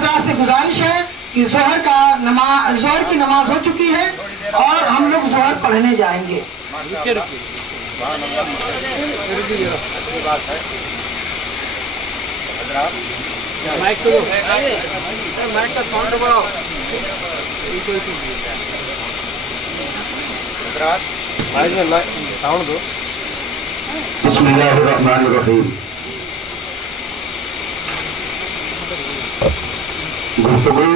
हजरात से गुजारिश है कि ज़ोहर की नमाज हो चुकी है और हम लोग ज़ोहर पढ़ने जाएंगे। माइक का साउंड बढ़ाओ। साउंड दो। बिस्मिल्लाहिर्रहमानिर्रहीम। गुफ्तगू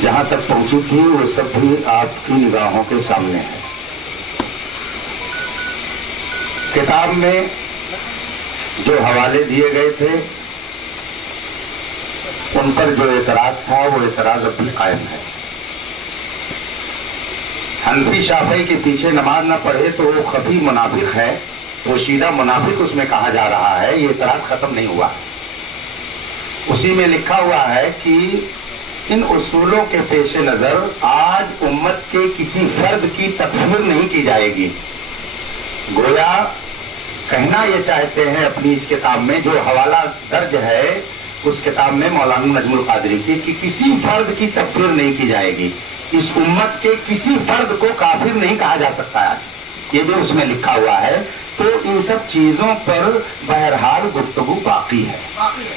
जहां तक पहुंची थी वो सब भी आपकी निगाहों के सामने है। किताब में जो हवाले दिए गए थे उन पर जो एतराज था वो एतराज अब भी कायम है। हनफी शाफी के पीछे नमाज न पढ़े तो वो खफी मुनाफिक है, पोशीदा मुनाफिक उसमें कहा जा रहा है। ये एतराज खत्म नहीं हुआ। उसी में लिखा हुआ है कि इन उसूलों के पेश नजर आज उम्मत के किसी फर्द की तकफीर नहीं की जाएगी। गोया कहना ये चाहते हैं अपनी इस किताब में, जो हवाला दर्ज है उस किताब में मौलाना नजमुल कादरी की, कि किसी फर्द की तकफीर नहीं की जाएगी। इस उम्मत के किसी फर्द को काफिर नहीं कहा जा सकता आज, ये भी उसमें लिखा हुआ है। तो इन सब चीजों पर बहरहाल गुफ्तगू बाकी है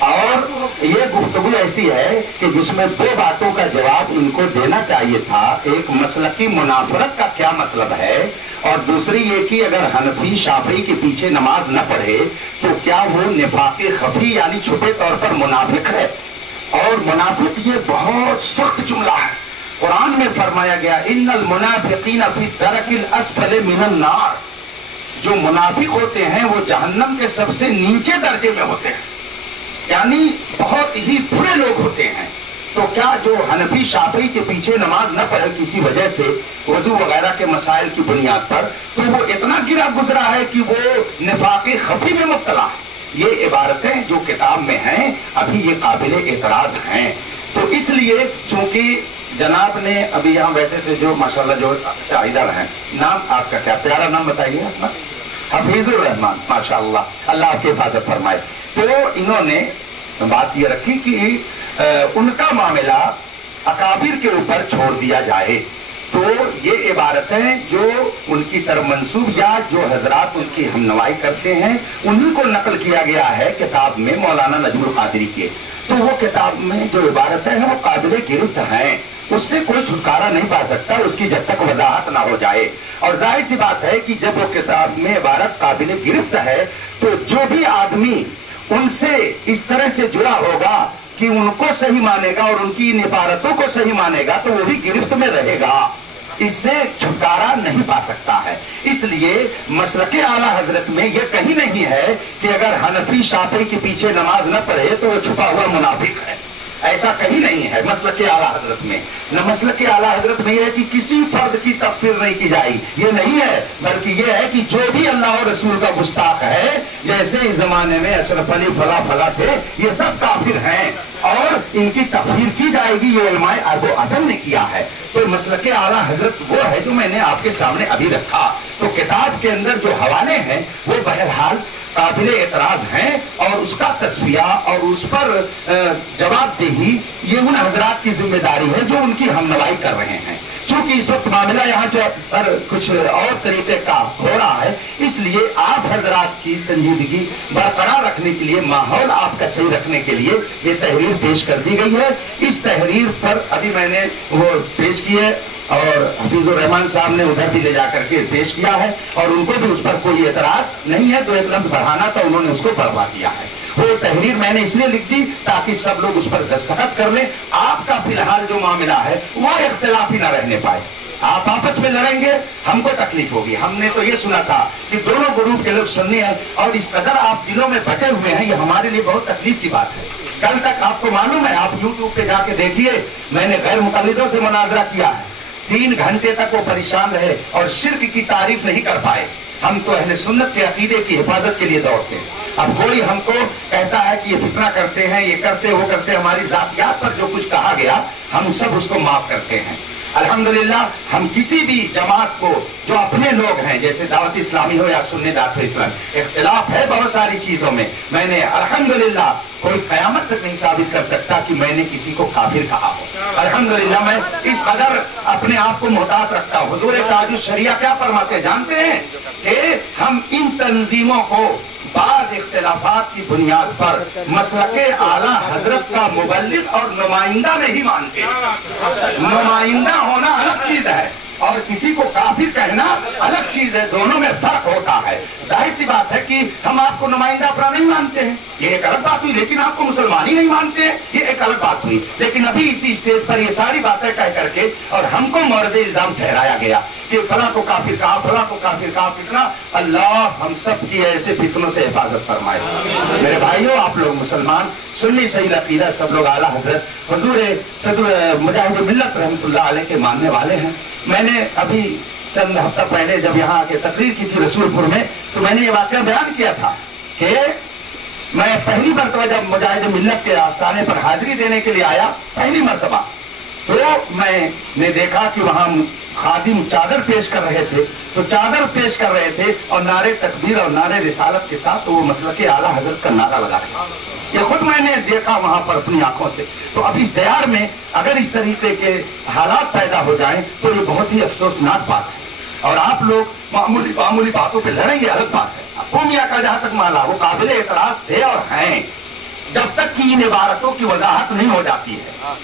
और ये गुफ्तगू ऐसी है कि जिसमें दो बातों का जवाब इनको देना चाहिए था। एक मसलकी मुनाफरत का क्या मतलब है और दूसरी ये कि अगर हनफी शाफी के पीछे नमाज न पढ़े तो क्या वो निफाक़े खफी यानी छुपे तौर पर मुनाफिक है। और मुनाफिक ये बहुत सख्त जुमला है। कुरान में फरमाया गया इन्नल मुनाफिकीन फी दरकिल अस्फल मिनन नार। जो मुनाफिक होते हैं वो जहन्नम के सबसे नीचे दर्जे में होते हैं, यानी बहुत ही बुरे लोग होते हैं। तो क्या जो हनफी शाफी के पीछे नमाज न पढ़े किसी वजह से वजू वगैरह के मसाइल की बुनियाद पर, तो वो इतना गिरा गुजरा है कि वो निफाक़े खफी में मुब्तला है। ये इबारतें जो किताब में हैं अभी ये काबिल एतराज हैं। तो इसलिए चूंकि जनाब ने अभी यहाँ बैठे थे जो माशाल्लाह जो इधर हैं, नाम आपका क्या प्यारा नाम बताइए अपना? हफीजुर रहमान, माशाल्लाह, अल्लाह आपकी हिफाजत फरमाए। तो इन्होंने बात ये रखी कि उनका मामला अकाबिर के ऊपर छोड़ दिया जाए। तो ये इबारतें जो उनकी तरफ मंसूब या जो हजरात उनकी हमनवाई करते हैं उन्हीं को नकल किया गया है किताब में मौलाना नजमुल कादरी के। तो वो किताब में जो इबारतें हैं वो काबिल गिरफ्त हैं, उससे कोई छुटकारा नहीं पा सकता उसकी जब तक वजाहत ना हो जाए। और जाहिर सी बात है कि जब वो किताब में इबारत काबिल गिरफ्त है तो जो भी आदमी उनसे इस तरह से जुड़ा होगा कि उनको सही मानेगा और उनकी इन इबारतों को सही मानेगा तो वो भी गिरफ्त में रहेगा, इससे छुटकारा नहीं पा सकता है। इसलिए मसलके आला हजरत में यह कहीं नहीं है कि अगर हनफी शाफी के पीछे नमाज न पढ़े तो वो छुपा हुआ मुनाफिक है, ऐसा कहीं नहीं है मसलके आला हजरत में। न मसलके आला हजरत में यह है कि किसी फर्द की तकफीर नहीं की जाएगी, ये नहीं है, बल्कि यह है कि जो भी अल्लाह और रसूल का गुस्ताख है, जैसे इस जमाने में अशरफ अली फला फला थे, ये सब काफिर हैं और इनकी तकफीर की जाएगी, ये उलमाए अरबो अजम ने किया है। तो मसलके आला हजरत वो है जो मैंने आपके सामने अभी रखा। तो किताब के अंदर जो हवाले हैं वो बहरहाल काबिल एतराज हैं और उसका तस्फिया और उस पर जवाबदेही ये उन हजरात की जिम्मेदारी है जो उनकी हमनवाई कर रहे हैं। चूंकि इस वक्त मामला यहाँ जो पर कुछ और तरीके का हो रहा है, इसलिए आप हजरात की संजीदगी बरकरार रखने के लिए, माहौल आपका सही रखने के लिए ये तहरीर पेश कर दी गई है। इस तहरीर पर अभी मैंने वो पेश की है और हफीजुर रहमान साहब ने उधर भी ले जाकर के पेश किया है और उनको भी उस पर कोई एतराज नहीं है। तो एक लफ्ज बढ़ाना था, उन्होंने उसको बढ़वा दिया है। वो तहरीर मैंने इसलिए लिख दी ताकि सब लोग उस पर दस्तखत कर लें। आपका फिलहाल जो मामला है वो इख्तिलाफी ना रहने पाए, आप आपस में लड़ेंगे, हमको तकलीफ होगी। हमने तो ये सुना था कि दोनों ग्रुप के लोग सुन्नी हैं और इस कदर आप दिलों में बटे हुए हैं, ये हमारे लिए बहुत तकलीफ की बात है। कल तक आपको मालूम है, आप यूट्यूब पे जाके देखिए, मैंने गैर मुकल्लिदों से मुनाजरा किया है, 3 घंटे तक वो परेशान रहे और शिर्क की तारीफ नहीं कर पाए। हम तो अहले सुन्नत के अकीदे की हिफाजत के लिए दौड़ते हैं। अब कोई हमको कहता है कि ये फितना करते हैं, ये करते, वो करते, हमारी जातियात पर जो कुछ कहा गया हम सब उसको माफ करते हैं। अल्हम्दुलिल्लाह हम किसी भी जमात को जो अपने लोग हैं, जैसे दावत इस्लामी हो या सुन्नी दावत इस्लाम, इख्तिलाफ है बहुत सारी चीजों में, मैंने अल्हम्दुलिल्लाह कोई कयामत तक नहीं साबित कर सकता कि मैंने किसी को काफिर कहा हो। अल्हम्दुलिल्लाह मैं इस कदर अपने आप को मुहतात रखता हूँ। हुजूर ताजुल शरिया क्या फरमाते हैं जानते हैं कि हम इन तंजीमों को बाज इख्तिलाफात की बुनियाद पर मसलके आला हजरत का मुबल्लिग और नुमाइंदा नहीं मानते। नुमाइंदा होना अलग चीज है और किसी को काफिर कहना अलग चीज है, दोनों में फर्क होता है। जाहिर सी बात है कि हम आपको नुमाइंदा अपना नहीं मानते हैं, ये एक अलग बात हुई, लेकिन आपको मुसलमान ही नहीं मानते हैं, ये एक अलग बात हुई। लेकिन अभी इसी स्टेज पर ये सारी बातें कह करके और हमको मौरद इल्जाम ठहराया गया कि फला को काफिर कहा, फला को काफिर कहा, फितना। अल्लाह हम सब की ऐसे फितनों से हिफाजत फरमाए। मेरे भाइयों, आप लोग मुसलमान सुन्नी सही अकीदा सब लोग आला हजरत हुजूर सदर मुजाहिद मिल्लत रहमतुल्लाह अलैह के मानने वाले हैं। मैंने अभी चंद हफ्ता पहले जब यहाँ आके तकरीर की थी रसूलपुर में, तो मैंने ये वाकया बयान किया था कि मैं पहली मरतबा जब मुजाहिद मिल्लत के आस्थाने पर हाजिरी देने के लिए आया, पहली मरतबा, तो मैंने देखा कि वहां खादिम चादर पेश कर रहे थे, तो चादर पेश कर रहे थे और नारे तकबीर और नारे रिसालत के साथ तो वो मसलके आला हजरत का नारा लगा रहे। ये खुद मैंने देखा वहां पर अपनी आंखों से। तो अब इस दयार में अगर इस तरीके के हालात पैदा हो जाएं तो ये बहुत ही अफसोसनाक बात है। और आप लोग मामूली बातों पे लड़ें, ये अलग बात है। अब्बू मियां का जहां तक मामला, वो काबिल एतराज थे और हैं, जब तक कि इन इबारतों की वजाहत नहीं हो जाती है।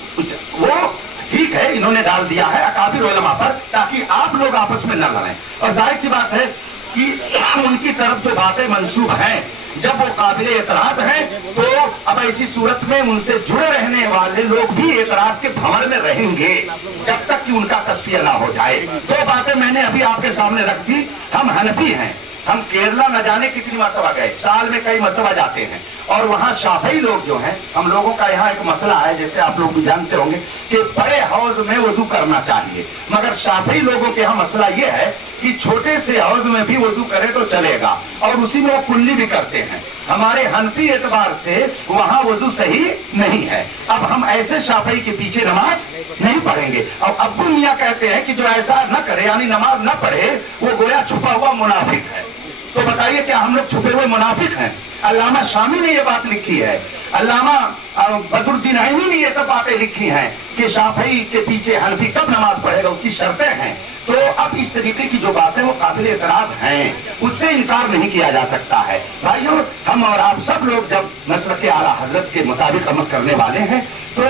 वो ठीक है, इन्होंने डाल दिया है अकाबिर उलमा पर ताकि आप लोग आपस में न लड़ें। और जाहिर सी बात है कि उनकी तरफ जो बातें मंसूब हैं, जब वो काबिल एतराज हैं, तो अब ऐसी सूरत में उनसे जुड़े रहने वाले लोग भी एतराज के भंवर में रहेंगे जब तक कि उनका तस्फिया ना हो जाए। दो बातें मैंने अभी आपके सामने रख दी। हम हनफी हैं, हम केरला न जाने कितनी मरतबा गए, साल में कई मरतबा जाते हैं, और वहाँ शाफई लोग जो हैं, हम लोगों का यहाँ एक मसला है, जैसे आप लोग भी जानते होंगे कि बड़े हौज में वजू करना चाहिए, मगर शाफई लोगों के यहाँ मसला ये है कि छोटे से हौज में भी वजू करे तो चलेगा और उसी में वो कुल्ली भी करते हैं। हमारे हनफी एतबार से वहाँ वजू सही नहीं है। अब हम ऐसे शाफई के पीछे नमाज नहीं पढ़ेंगे। और अब्बू मियां कहते हैं कि जो ऐसा न करे, यानी नमाज न पढ़े, वो गोया छुपा हुआ मुनाफिक है। तो बताइए क्या हम लोग छुपे हुए मुनाफिक हैं? अल्लामा शामी ने ये बात लिखी है, अल्लामा बदरुद्दीन आइनी ने ये सब बातें लिखी हैं कि शाफई के पीछे हनफी कब नमाज पढ़ेगा, उसकी शर्तें हैं। तो अब इस तरीके की जो बातें वो काबिल एतराज हैं, उससे इनकार नहीं किया जा सकता है। भाइयों, हम और आप सब लोग जब मसलक आला हजरत के मुताबिक अमल करने वाले हैं, तो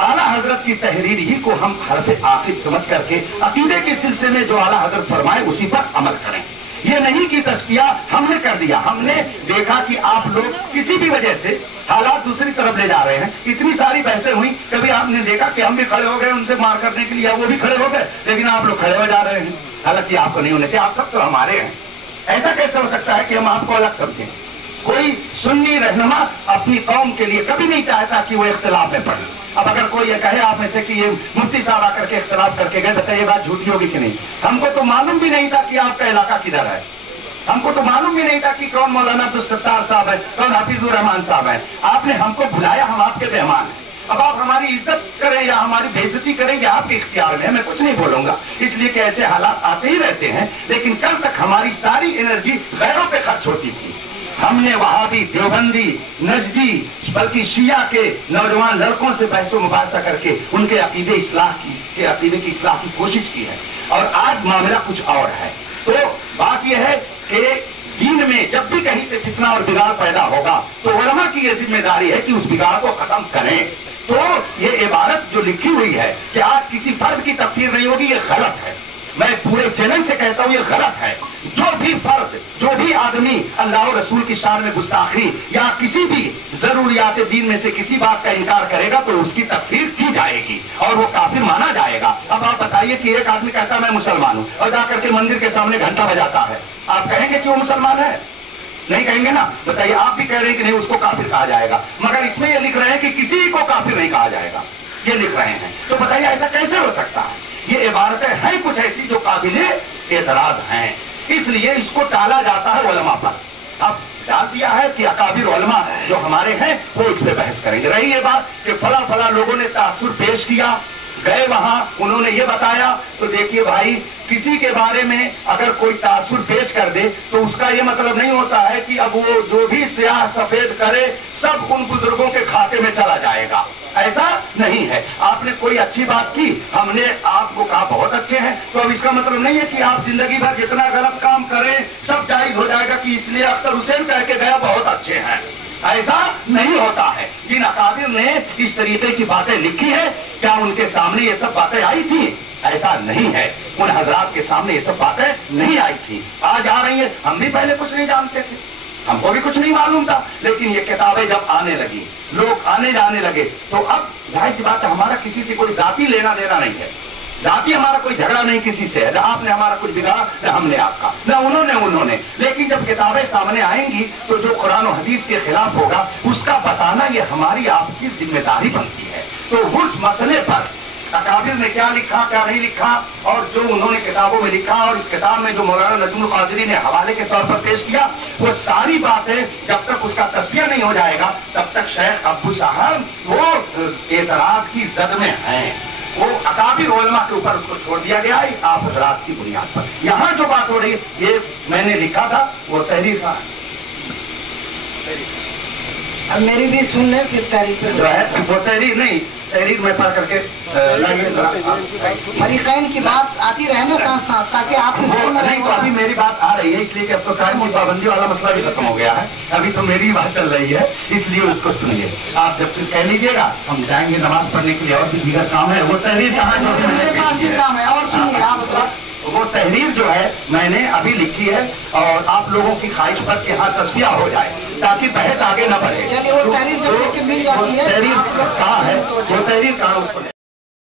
आला हजरत की तहरीर ही को हम हरफ आखिर समझ करके अकीदे के सिलसिले में जो आला हजरत फरमाए उसी पर अमल करें। ये नहीं कि तस्फिया हमने कर दिया, हमने देखा कि आप लोग किसी भी वजह से हालात दूसरी तरफ ले जा रहे हैं। इतनी सारी बहसें हुई, कभी आपने देखा कि हम भी खड़े हो गए उनसे मार करने के लिए, वो भी खड़े हो गए, लेकिन आप लोग खड़े हो जा रहे हैं। हालांकि आपको नहीं होने चाहिए, आप सब तो हमारे हैं। ऐसा कैसे हो सकता है कि हम आपको अलग समझें? कोई सुन्नी रहनुमा अपनी कौम के लिए कभी नहीं चाहता कि वो इख्तिलाफ में पड़े। अब अगर कोई ये कहे आप में से कि ये मुफ्ती साहब आकर के इख्तिलाफ करके गए, बताइए बात झूठी होगी कि नहीं? हमको तो मालूम भी नहीं था कि आपका इलाका किधर है, हमको तो मालूम भी नहीं था कि कौन मौलाना अब्दुल सत्तार साहब है, कौन हाफिजुर रहमान साहब है। आपने हमको बुलाया, हम आपके मेहमान हैं। अब आप हमारी इज्जत करें या हमारी बेइज्जती करेंगे, आपके इख्तियार में, मैं कुछ नहीं बोलूंगा, इसलिए कि ऐसे हालात आते ही रहते हैं। लेकिन कल तक हमारी सारी एनर्जी गैरों पे खर्च होती थी। हमने वहाबी, देवबंदी, नजदी, बल्कि शिया के नौजवान लड़कों से बहसो मुबाहसा करके उनके अकीदे की इस्लाह की कोशिश की है। और आज मामला कुछ और है। तो बात यह है कि दीन में जब भी कहीं से फितना और बिगाड़ पैदा होगा, तो उलमा की यह जिम्मेदारी है कि उस बिगाड़ को खत्म करें। तो ये इबारत जो लिखी हुई है कि आज किसी फर्द की तकफीर नहीं होगी, ये गलत है। मैं पूरे चैनल से कहता हूं ये गलत है। जो भी फर्द, जो भी आदमी अल्लाह और रसूल की शान में गुस्ताखी या किसी भी जरूरियात दीन में से किसी बात का इनकार करेगा तो उसकी तकफीर की जाएगी और वो काफिर माना जाएगा। अब आप बताइए कि एक आदमी कहता है मैं मुसलमान हूं और जाकर के मंदिर के सामने घंटा बजाता है, आप कहेंगे कि वो मुसलमान है? नहीं कहेंगे ना। बताइए, आप भी कह रहे हैं कि नहीं उसको काफिर कहा जाएगा, मगर इसमें ये लिख रहे हैं कि किसी को काफिर नहीं कहा जाएगा, ये लिख रहे हैं। तो बताइए ऐसा कैसे हो सकता है? ये इबारतें हैं कुछ ऐसी जो काबिले एतराज हैं, इसलिए इसको टाला जाता है उलमा पर। अब डाल दिया है कि अकाबिर उलमा जो हमारे हैं वो इस पे बहस करेंगे। रही ये बात कि फला फला लोगों ने तासुर पेश किया, गए वहां, उन्होंने ये बताया। तो देखिए भाई, किसी के बारे में अगर कोई तासुर पेश कर दे तो उसका ये मतलब नहीं होता है कि अब वो जो भी स्याह सफेद करे सब उन बुजुर्गों के खाते में चला जाएगा। ऐसा नहीं है। आपने कोई अच्छी बात की, हमने आपको कहा बहुत अच्छे हैं, तो अब इसका मतलब नहीं है कि आप जिंदगी भर जितना गलत काम करें सब जायज हो जाएगा कि इसलिए अख्तर हुसैन कह के गया बहुत अच्छे हैं। ऐसा नहीं होता है। जिन अकाबिर ने इस तरीके की बातें लिखी है, क्या उनके सामने ये सब बातें आई थी? ऐसा नहीं है। उन हजरात के सामने ये सब बातें नहीं आई थी, आज आ रही है। हम भी पहले कुछ नहीं जानते थे, हमको भी कुछ नहीं मालूम था, लेकिन ये किताबें जब आने लगी, लोग आने जाने लगे, तो अब जाहिर सी बात है हमारा किसी से कोई जाति लेना देना नहीं है। जाति हमारा कोई झगड़ा नहीं किसी से है, न आपने हमारा कुछ बिगाड़ा न हमने आपका, न उन्होंने। लेकिन जब किताबें सामने आएंगी तो जो कुरान और हदीस के खिलाफ होगा उसका बताना ये हमारी आपकी जिम्मेदारी बनती है। तो उस मसले पर अकाबिर ने क्या लिखा क्या नहीं लिखा, और जो उन्होंने किताबों में लिखा, और इस किताब में जो मौलाना नजमुल कादरी ने हवाले के तौर पर पेश किया, वो सारी बातें जब तक उसका तस्बिया नहीं हो जाएगा तब तक शेख अब्दुल साहब वो एतराज की जद में हैं। वो अकाबिर उलमा के ऊपर उसको छोड़ दिया गया है आप हजरात की बुनियाद पर। यहाँ जो बात हो रही है ये मैंने लिखा था, वो तहरीर का अब मेरी भी सुन ले, फिर तहरीर पे जो है वो तहरीर नहीं, तहरीर में पढ़ करके फरीकैन की बात आती रहे ना साथ साथ, ताकि आप नहीं। तो अभी मेरी बात आ रही है, इसलिए कि अब तो टाइम की पाबंदी वाला मसला भी खत्म हो गया है। अभी तो मेरी बात चल रही है, इसलिए उसको सुनिए। आप जब फिर कह लीजिएगा हम जाएंगे नमाज पढ़ने के लिए, और भी दीगर काम है। वो तहरीर कहाँ, मेरे पास भी काम है, और सुनिए आप। वो तहरीर जो है मैंने अभी लिखी है, और आप लोगों की ख्वाहिश पर कि हाँ तस्बिया हो जाए ताकि बहस आगे न बढ़े। चलिए वो तहरीर जब मिल जाती है, तहरीर कहाँ है, जो तहरीर कहाँ